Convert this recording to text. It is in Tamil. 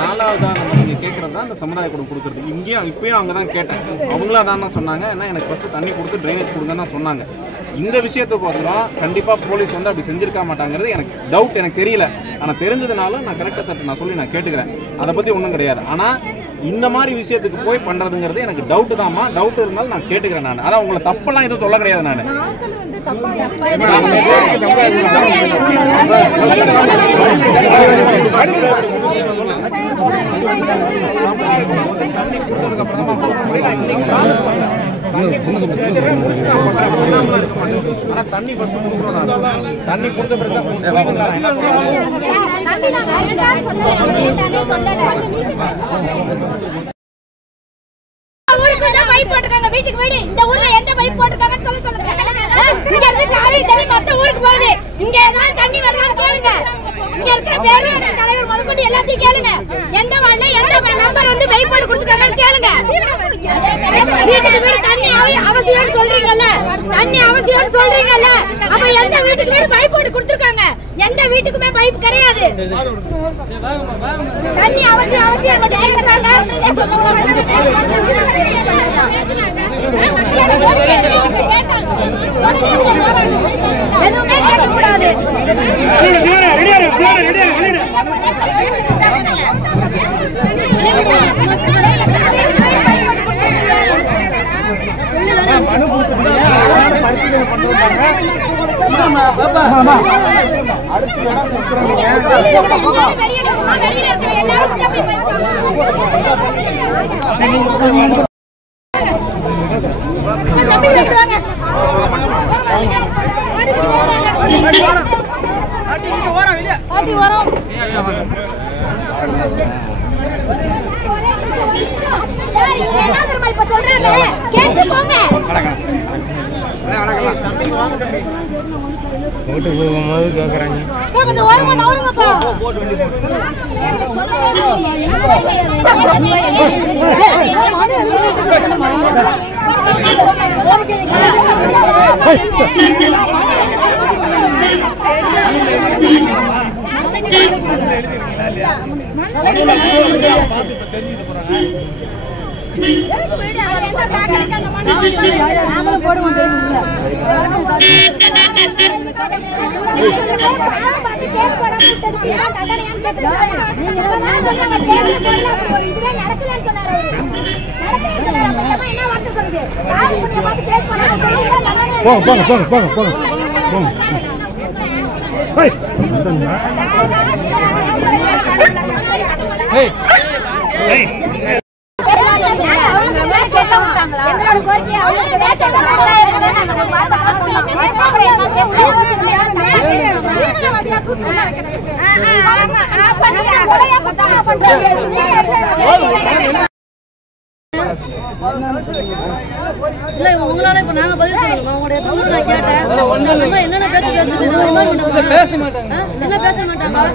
நாலாவதா நம்ம நீங்கள் கேட்குறது தான் இந்த சமுதாய கூடம் கொடுக்குறது. இங்கேயும் இப்பயும் அங்கே தான் கேட்டேன். அவங்களா தான் சொன்னாங்க, ஏன்னா எனக்கு ஃபஸ்ட்டு தண்ணி கொடுத்து ட்ரைனேஜ் கொடுங்கன்னு தான் சொன்னாங்க. இந்த விஷயத்துக்கோசரம் கண்டிப்பாக போலீஸ் வந்து அப்படி செஞ்சிருக்க மாட்டாங்கிறது எனக்கு டவுட், எனக்கு தெரியல. ஆனால் தெரிஞ்சதுனால நான் கலெக்டர் சார்ட்ட நான் சொல்லி நான் கேட்டுக்கிறேன், அதை பற்றி ஒன்றும் கிடையாது. ஆனால் இந்த மாதிரி விஷயத்துக்கு போய் பண்ணுறதுங்கிறது எனக்கு டவுட்டு தான்மா. டவுட் இருந்தாலும் நான் கேட்டுக்கிறேன். நான் அதான் உங்களை தப்பெல்லாம் எதுவும் சொல்ல கிடையாது. நான் தண்ணி ஃபர்ஸ்ட் கொடுக்குறோம். தண்ணி கொடுத்த பிறகு வீட்டுக்கு வீடு இந்த ஊர்ல எந்த பைப் போட்டுருக்காங்கன்னு சொல்ல சொல்லுங்க. இங்க இருந்து காவிரி தண்ணி மத்த ஊருக்கு போகுது. இங்க ஏதாவது தண்ணி வருதான்னு கேளுங்க. இங்க இருக்கிற பேரூராட்சி தலைவர் முதற்கொண்டு எல்லாத்தையும் கேளுங்க. எந்த வார்டுல எந்த மெம்பர் வந்து பைப் போட்டு கொடுத்துருக்காங்கன்னு கேளுங்க. வீட்டுக்கு வீடு தண்ணி அவசியம் சொல்றீங்கல்ல, தண்ணி அவசியம் சொல்றீங்கல்ல, அப்ப எந்த வீட்டுக்கு வீடு பைப் போட்டு கொடுத்துருக்காங்க? எந்த வீட்டுக்குமே பைப் கிடையாது. தண்ணி அவசியம் அவசியம் மட்டும் பேசுறாங்க. எதுவுமே கேட்கக்கூடாது. ஓட்டு போகும்போது கேக்குறாங்க. இல்ல உங்களால இப்ப நாங்க பதில் சொல்லணும். உங்களுடைய தொந்தரவு நான் கேட்டேன். என்னென்ன பேச பேசுது என்ன பேச மாட்டாங்க.